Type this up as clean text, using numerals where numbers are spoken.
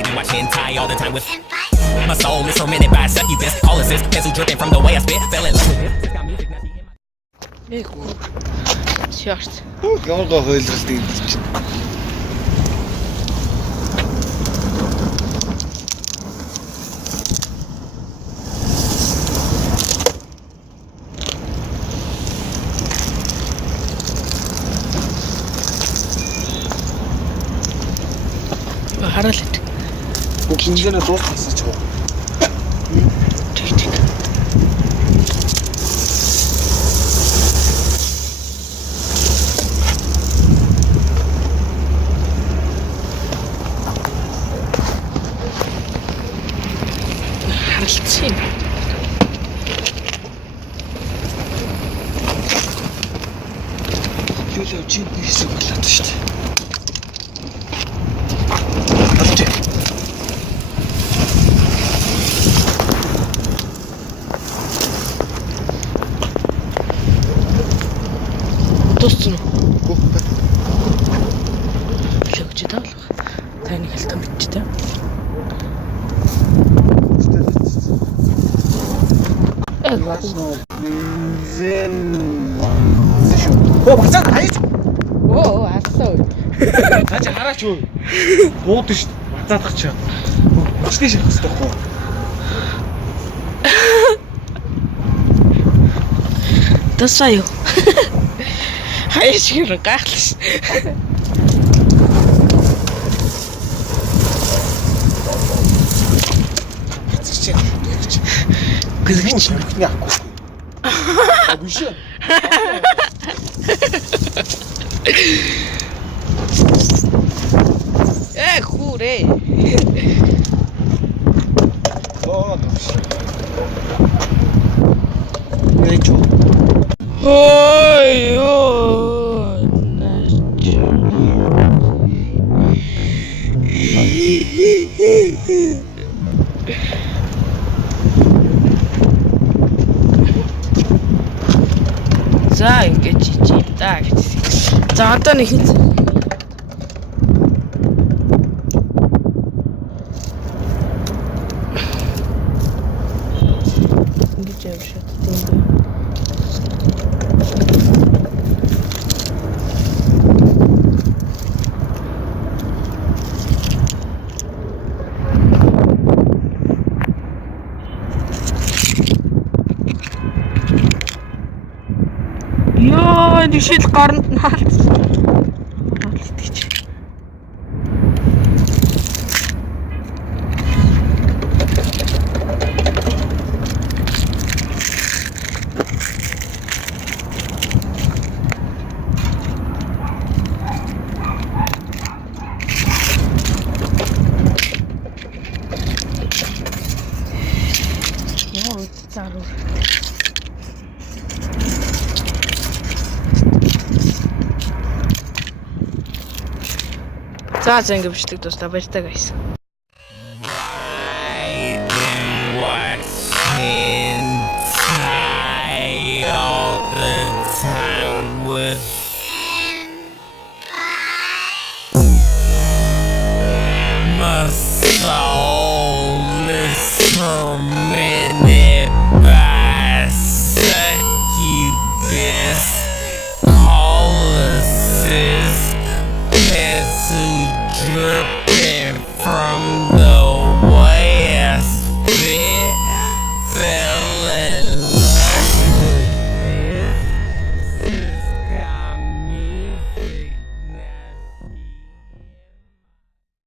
I do watch hentai all the time with my soul is tormented by succubus. All assist, pencil dripping from the way I spit. Fell in love with this. Got music, now she in my... Эгүү. Шорт. Ямар хойлролтой юм чи. Хараалт. Бүх шинжлээнээ дуусгасан ч гоо. Тэг. Харалцсан. Юу чи би хэсэг болоод шүү дээ. Дууссан уу? Гүх. Лөгч таалах. Таны хэлтэн биттэй. Зэн. Оо бацаа хаяж. Оо асуу. Наач хараач юу? Бууд шүү дээ. Бацаадах чаа. Өчтэй шахах хэрэгтэй байхгүй. Тасаа юу? Хаяж гэр гахлаа. Чи Гүлгч. яахгүй. А биш. Хурэ. Оо. Нээч. Ой ёо. За ингэж чи та гэж. За одоо нэг ингэж явшаа тийм. Ёо, дишил гаранд наалцсан. Наалцдагч. Ёо, цааруу. За ингэ бичлэг дуустаа баяртай guys. All the time with my soul is tormented.